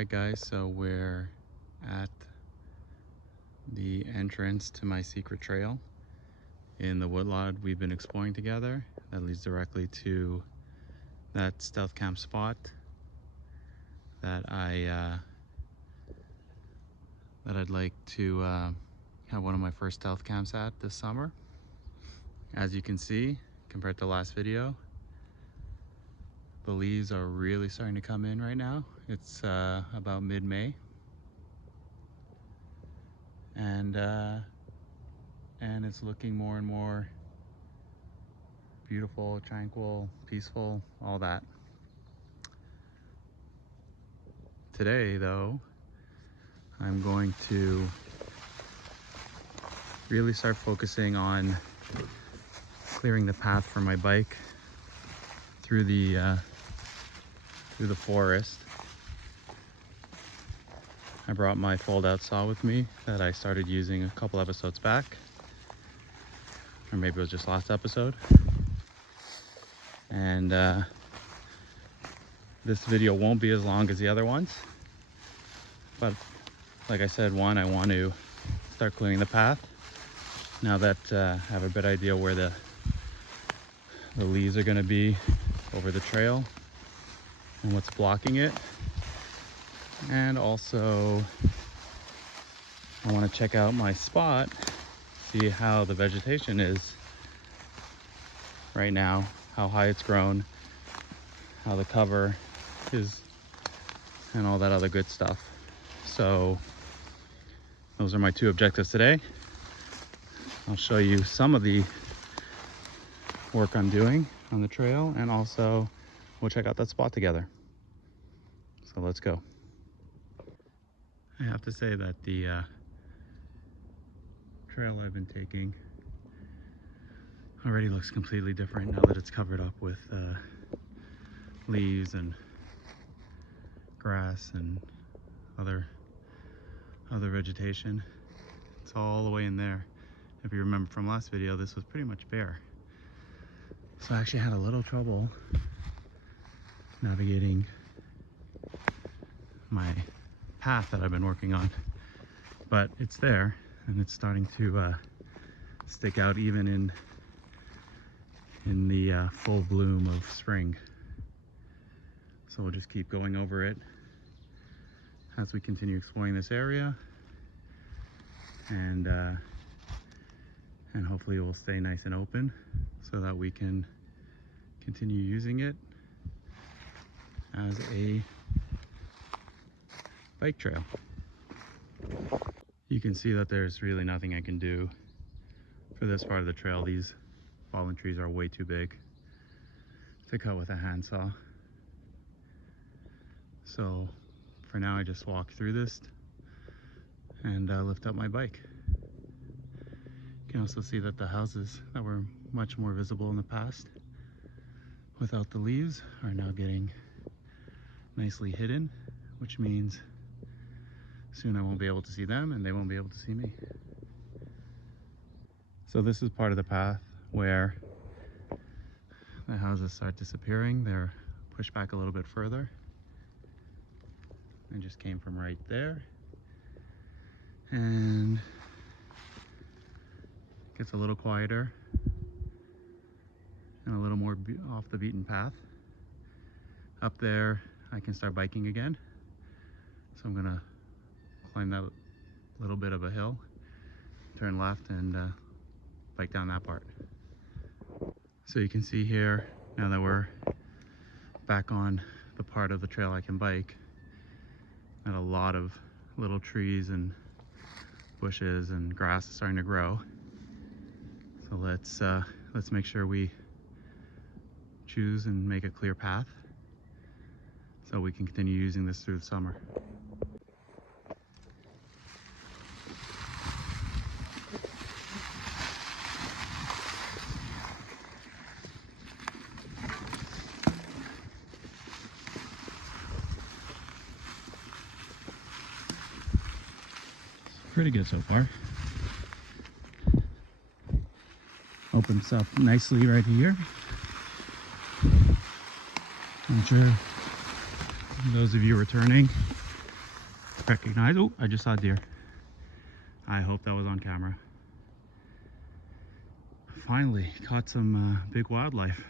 Alright guys, so we're at the entrance to my secret trail in the woodlot we've been exploring together. That leads directly to that stealth camp spot that I'd like to have one of my first stealth camps at this summer. As you can see, compared to the last video, the leaves are really starting to come in right now. It's about mid-May, and it's looking more and more beautiful, tranquil, peaceful, all that. Today though, I'm going to really start focusing on clearing the path for my bike through the forest. I brought my fold-out saw with me that I started using a couple episodes back, or maybe it was just last episode. And this video won't be as long as the other ones, but like I said, I want to start clearing the path now that I have a better idea where the leaves are going to be over the trail and what's blocking it. And also I want to check out my spot, see how the vegetation is right now, how high it's grown, how the cover is, and all that other good stuff. So those are my two objectives today. I'll show you some of the work I'm doing on the trail, and also we'll check out that spot together. So let's go. I have to say that the trail I've been taking already looks completely different now that it's covered up with leaves and grass and other vegetation. It's all the way in there. If you remember from last video, this was pretty much bare. So I actually had a little trouble navigating my path that I've been working on, but it's there and it's starting to stick out even in the full bloom of spring. So we'll just keep going over it as we continue exploring this area, and hopefully it will stay nice and open so that we can continue using it as a bike trail. You can see that there's really nothing I can do for this part of the trail. These fallen trees are way too big to cut with a handsaw. So for now I just walk through this and lift up my bike. You can also see that the houses that were much more visible in the past without the leaves are now getting nicely hidden, which means soon I won't be able to see them and they won't be able to see me. So this is part of the path where the houses start disappearing. They're pushed back a little bit further. I just came from right there, and it gets a little quieter and a little more off the beaten path. Up there I can start biking again, so I'm gonna climb that little bit of a hill, turn left, and bike down that part. So you can see here, now that we're back on the part of the trail I can bike, that a lot of little trees and bushes and grass is starting to grow. So let's make sure we choose and make a clear path so we can continue using this through the summer. Pretty good so far. Opens up nicely right here. I'm sure those of you returning recognize. Oh, I just saw a deer. I hope that was on camera. Finally caught some big wildlife.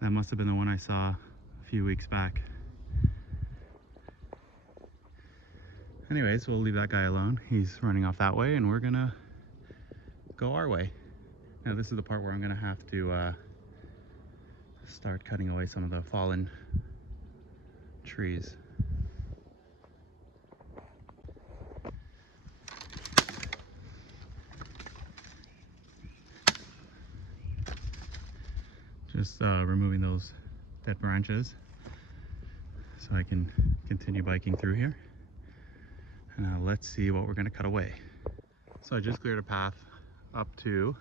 That must have been the one I saw a few weeks back. Anyways, we'll leave that guy alone. He's running off that way and we're gonna go our way. Now this is the part where I'm gonna have to start cutting away some of the fallen trees. Just removing those dead branches so I can continue biking through here. Now let's see what we're gonna cut away. So I just cleared a path up to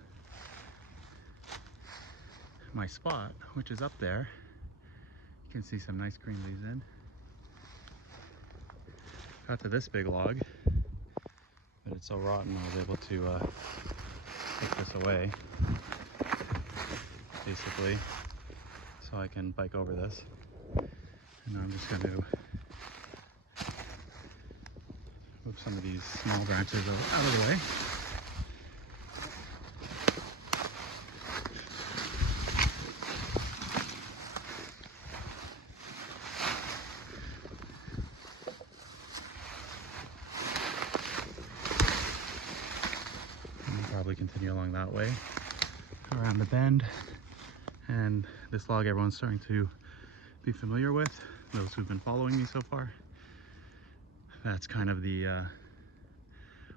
my spot, which is up there. You can see some nice green leaves in. Got to this big log, but it's so rotten I was able to take this away, basically, so I can bike over this. And now I'm just going to move some of these small branches out of the way. Probably continue along that way around the bend, and this log everyone's starting to be familiar with, those who've been following me so far. That's kind of the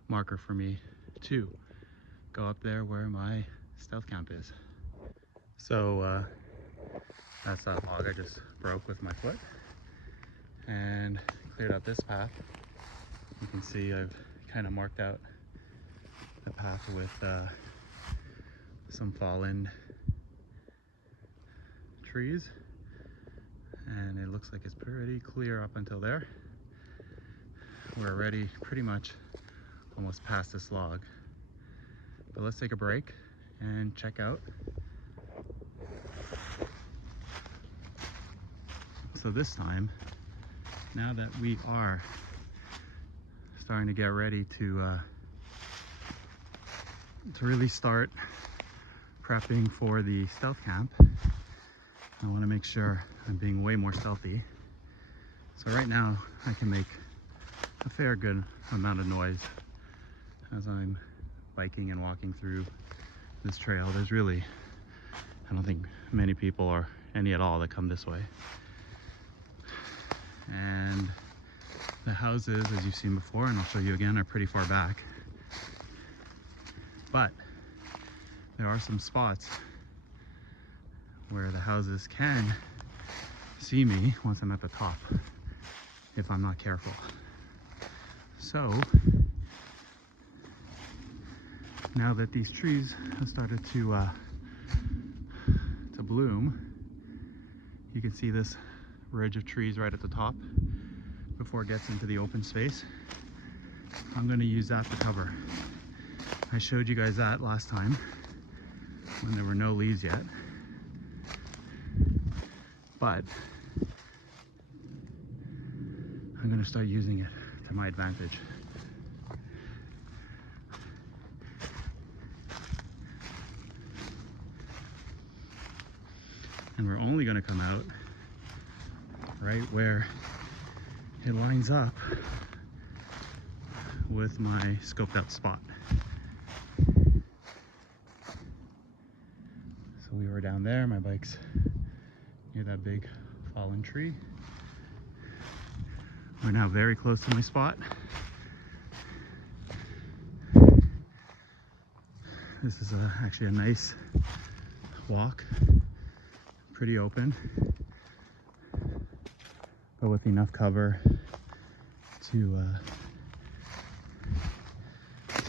marker for me to go up there where my stealth camp is. So that's that log I just broke with my foot and cleared out this path. You can see I've kind of marked out the path with some fallen trees, and it looks like it's pretty clear up until there. We're already pretty much almost past this log, but let's take a break and check out. So this time, now that we are starting to get ready to really start prepping for the stealth camp, I want to make sure I'm being way more stealthy. So right now I can make a fair good amount of noise as I'm biking and walking through this trail. There's really, I don't think many people or any at all that come this way. And the houses, as you've seen before, and I'll show you again, are pretty far back. But there are some spots where the houses can see me once I'm at the top, if I'm not careful. So now that these trees have started to bloom, you can see this ridge of trees right at the top before it gets into the open space. I'm going to use that for cover. I showed you guys that last time when there were no leaves yet, but I'm going to start using it to my advantage. And we're only going to come out right where it lines up with my scoped out spot. So we were down there, my bike's near that big fallen tree. We're now very close to my spot. This is actually a nice walk, pretty open, but with enough cover to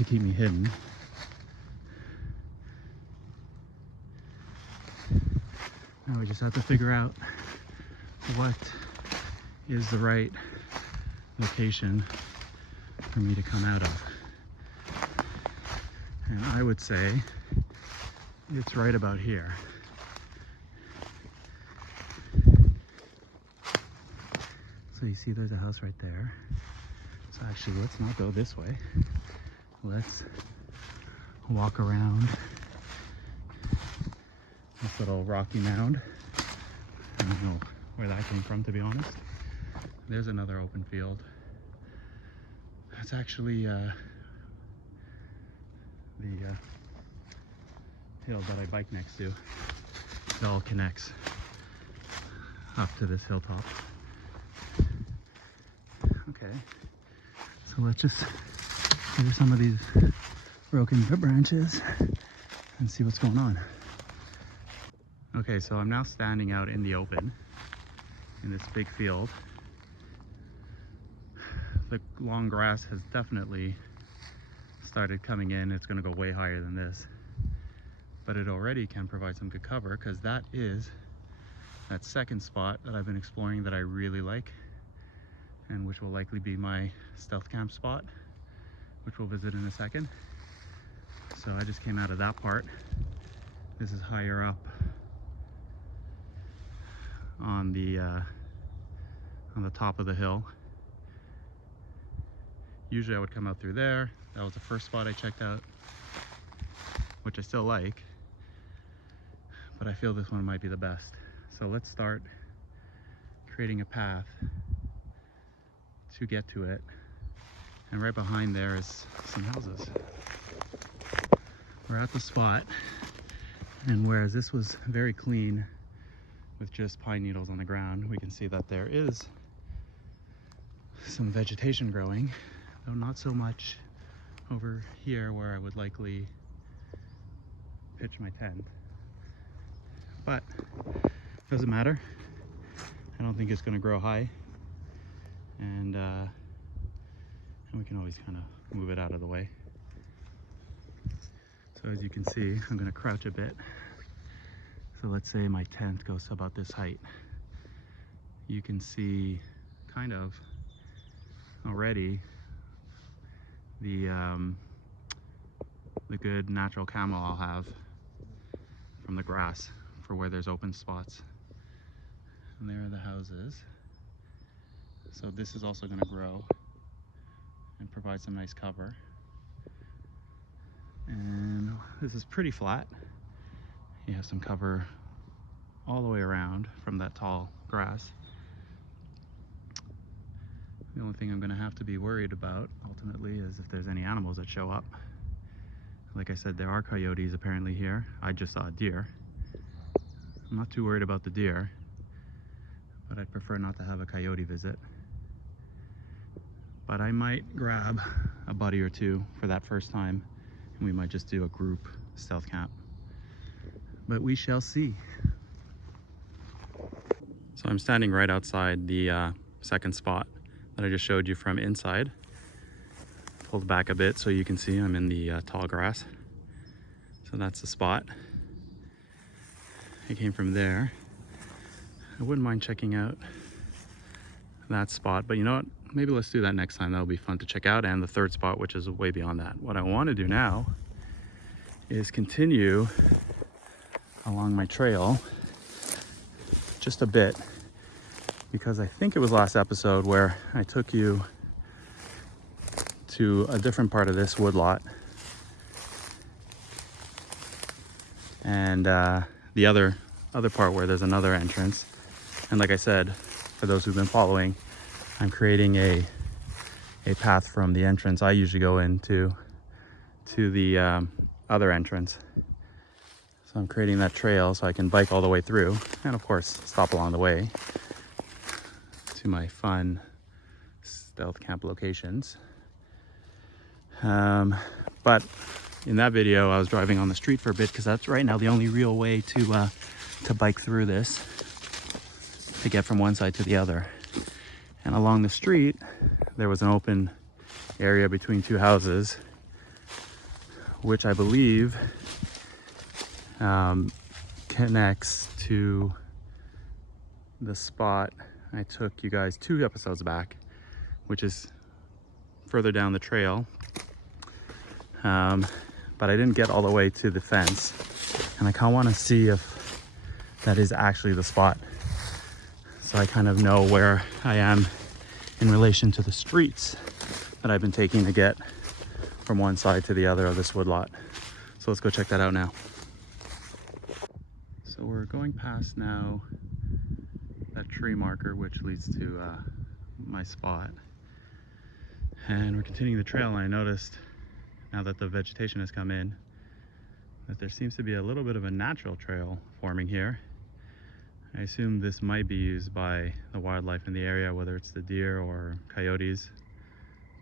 keep me hidden. Now we just have to figure out what is the right location for me to come out of. And I would say it's right about here. So you see there's a house right there. So actually, let's not go this way. Let's walk around this little rocky mound. I don't know where that came from, to be honest. There's another open field. That's actually the hill that I bike next to. It all connects up to this hilltop. Okay, so let's just clear some of these broken branches and see what's going on. Okay, so I'm now standing out in the open in this big field. The long grass has definitely started coming in. It's going to go way higher than this, but it already can provide some good cover, because that is that second spot that I've been exploring that I really like, and which will likely be my stealth camp spot, which we'll visit in a second. So I just came out of that part. This is higher up on the top of the hill. Usually I would come out through there. That was the first spot I checked out, which I still like, but I feel this one might be the best. So let's start creating a path to get to it. And right behind there is some houses. We're at the spot, and whereas this was very clean with just pine needles on the ground, we can see that there is some vegetation growing, though not so much over here where I would likely pitch my tent. But doesn't matter. I don't think it's going to grow high, and we can always kind of move it out of the way. So as you can see, I'm going to crouch a bit. So let's say my tent goes to about this height. You can see kind of already the good natural camo I'll have from the grass for where there's open spots. And there are the houses. So this is also going to grow and provide some nice cover. And this is pretty flat. You have some cover all the way around from that tall grass. The only thing I'm going to have to be worried about ultimately is if there's any animals that show up. Like I said, there are coyotes apparently here. I just saw a deer. I'm not too worried about the deer, but I'd prefer not to have a coyote visit. But I might grab a buddy or two for that first time, and we might just do a group stealth camp. But we shall see. So I'm standing right outside the second spot that I just showed you from inside. Pulled back a bit so you can see I'm in the tall grass. So that's the spot. I came from there. I wouldn't mind checking out that spot, but you know what? Maybe let's do that next time. That'll be fun to check out. And the third spot, which is way beyond that. What I want to do now is continue along my trail just a bit, because I think it was last episode where I took you to a different part of this woodlot, and the other part where there's another entrance. And like I said, for those who've been following, I'm creating a path from the entrance I usually go into to the other entrance. So I'm creating that trail so I can bike all the way through, and of course stop along the way to my fun stealth camp locations. But in that video I was driving on the street for a bit, because that's right now the only real way to bike through this, to get from one side to the other. And along the street there was an open area between two houses, which I believe connects to the spot I took you guys 2 episodes back, which is further down the trail. But I didn't get all the way to the fence, and I kind of want to see if that is actually the spot, so I kind of know where I am in relation to the streets that I've been taking to get from one side to the other of this woodlot. So let's go check that out now. So we're going past now that tree marker which leads to my spot, and we're continuing the trail, and I noticed now that the vegetation has come in that there seems to be a little bit of a natural trail forming here. I assume this might be used by the wildlife in the area, whether it's the deer or coyotes,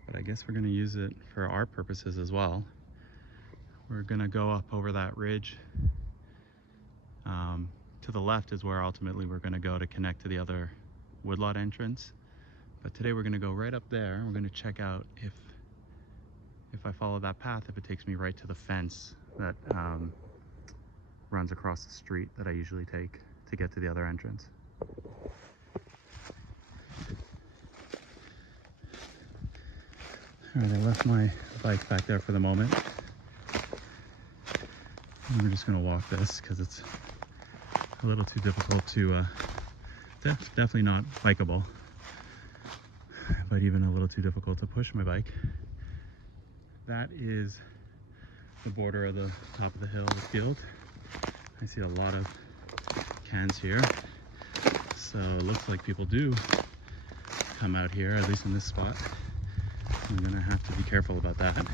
but I guess we're going to use it for our purposes as well. We're going to go up over that ridge. To the left is where ultimately we're going to go to connect to the other woodlot entrance, but today we're going to go right up there. We're going to check out if I follow that path, if it takes me right to the fence that runs across the street that I usually take to get to the other entrance. All right, I left my bike back there for the moment. And we're just gonna walk this because it's a little too difficult to, definitely not bikeable, but even a little too difficult to push my bike. That is the border of the top of the hill, the field. I see a lot of cans here, so it looks like people do come out here, at least in this spot. I'm gonna have to be careful about that.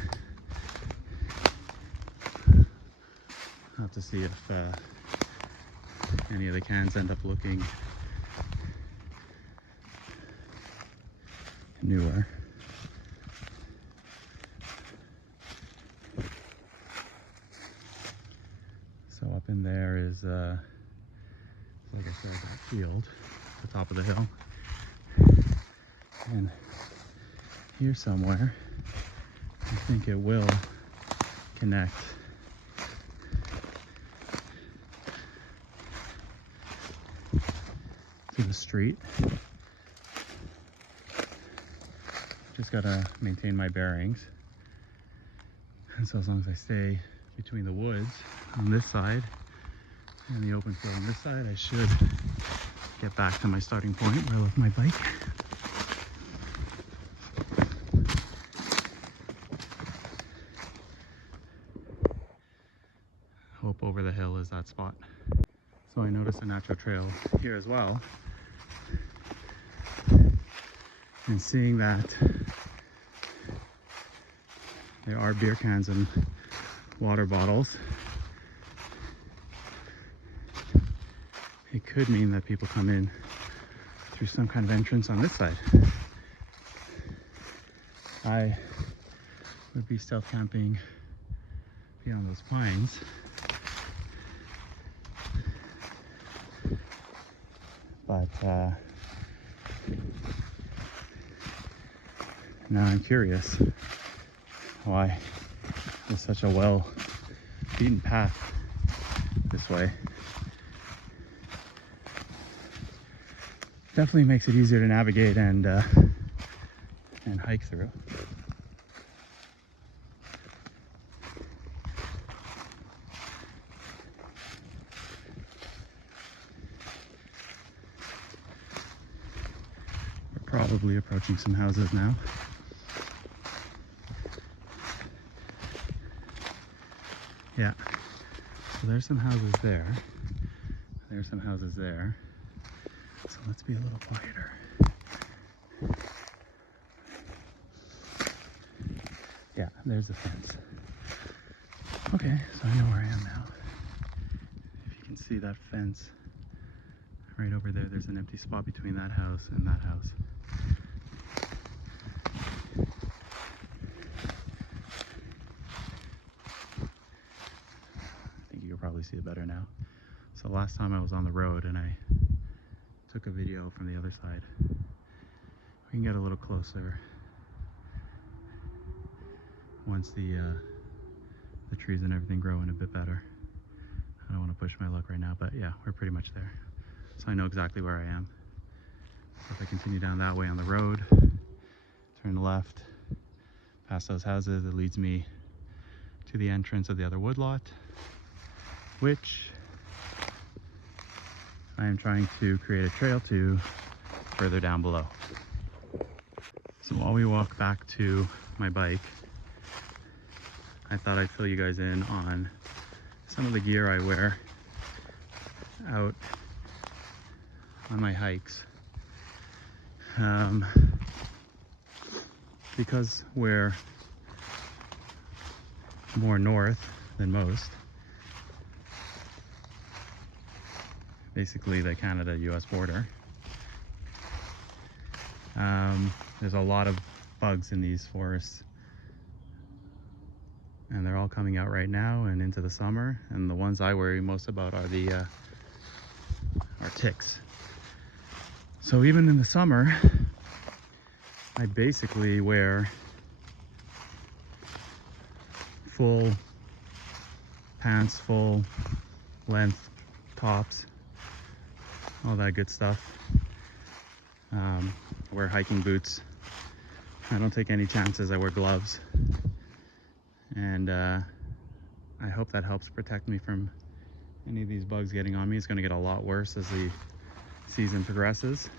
I'll have to see if any of the cans end up looking newer. So up in there is, like I said, that field, the top of the hill. And here somewhere, I think it will connect to the street. Just gotta maintain my bearings. And so as long as I stay between the woods on this side and the open field on this side, I should get back to my starting point where I left my bike. Hope over the hill is that spot. So I noticed a natural trail here as well. And seeing that there are beer cans and water bottles, it could mean that people come in through some kind of entrance on this side. I would be stealth camping beyond those pines, but now I'm curious why there's such a well beaten path this way. Definitely makes it easier to navigate and hike through. We're probably approaching some houses now. Yeah, so there's some houses there. There's some houses there. So let's be a little quieter. Yeah, there's the fence. Okay, so I know where I am now. If you can see that fence right over there, there's an empty spot between that house and that house. I think you can probably see it better now. So last time I was on the road and I took a video from the other side. We can get a little closer once the trees and everything grow in a bit better. I don't want to push my luck right now, but yeah, we're pretty much there. So I know exactly where I am. So if I continue down that way on the road, turn left, past those houses, it leads me to the entrance of the other woodlot, which I am trying to create a trail to further down below. So while we walk back to my bike, I thought I'd fill you guys in on some of the gear I wear out on my hikes. Because we're more north than most, basically the Canada-US border, there's a lot of bugs in these forests, and they're all coming out right now and into the summer, and the ones I worry most about are the are ticks. So even in the summer, I basically wear full pants, full length tops, all that good stuff. I wear hiking boots. I don't take any chances. I wear gloves, and I hope that helps protect me from any of these bugs getting on me. It's going to get a lot worse as the season progresses,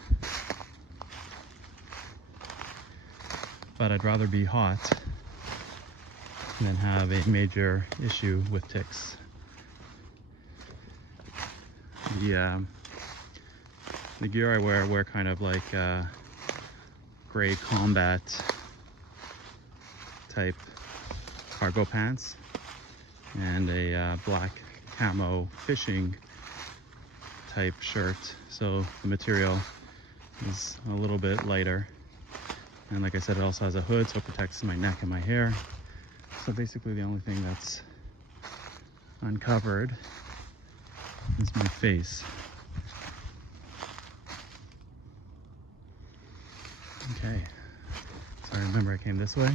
but I'd rather be hot than have a major issue with ticks. The gear I wear kind of like gray combat type cargo pants and a black camo fishing type shirt, so the material is a little bit lighter, and like I said, it also has a hood, so it protects my neck and my hair. So basically the only thing that's uncovered is my face. Okay, so I remember I came this way.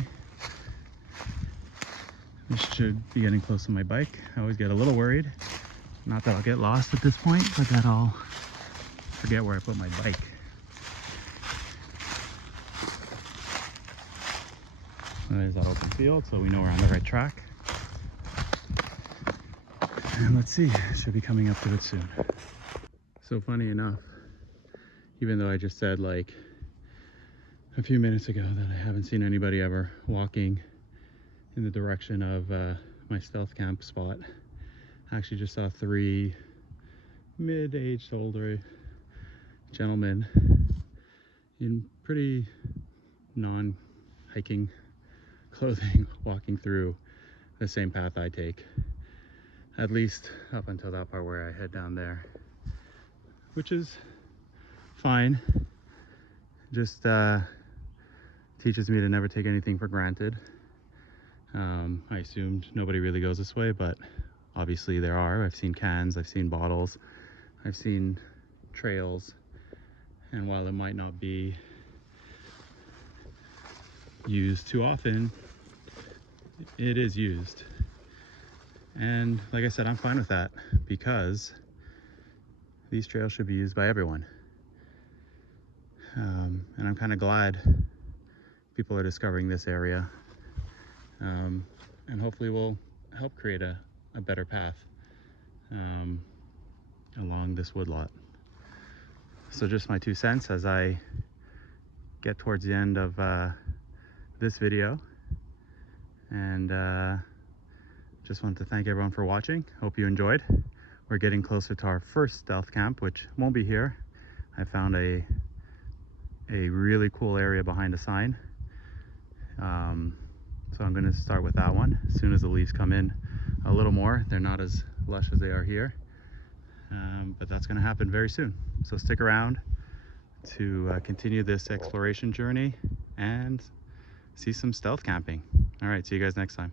This should be getting close to my bike. I always get a little worried. Not that I'll get lost at this point, but that I'll forget where I put my bike. There's that open field, so we know we're on the right track. And let's see, should be coming up to it soon. So funny enough, even though I just said like a few minutes ago that I haven't seen anybody ever walking in the direction of my stealth camp spot, I actually just saw 3 mid-aged older gentlemen in pretty non-hiking clothing walking through the same path I take, at least up until that part where I head down there, which is fine. Just teaches me to never take anything for granted. I assumed nobody really goes this way, but obviously there are. I've seen cans, I've seen bottles, I've seen trails, and while it might not be used too often, it is used. And like I said, I'm fine with that, because these trails should be used by everyone. And I'm kind of glad people are discovering this area, and hopefully will help create a better path along this woodlot. So just my 2 cents as I get towards the end of this video, and just want to thank everyone for watching. Hope you enjoyed. We're getting closer to our first stealth camp, which won't be here. I found a really cool area behind a sign, so I'm going to start with that one as soon as the leaves come in a little more. They're not as lush as they are here, but that's going to happen very soon. So stick around to continue this exploration journey and see some stealth camping. All right, see you guys next time.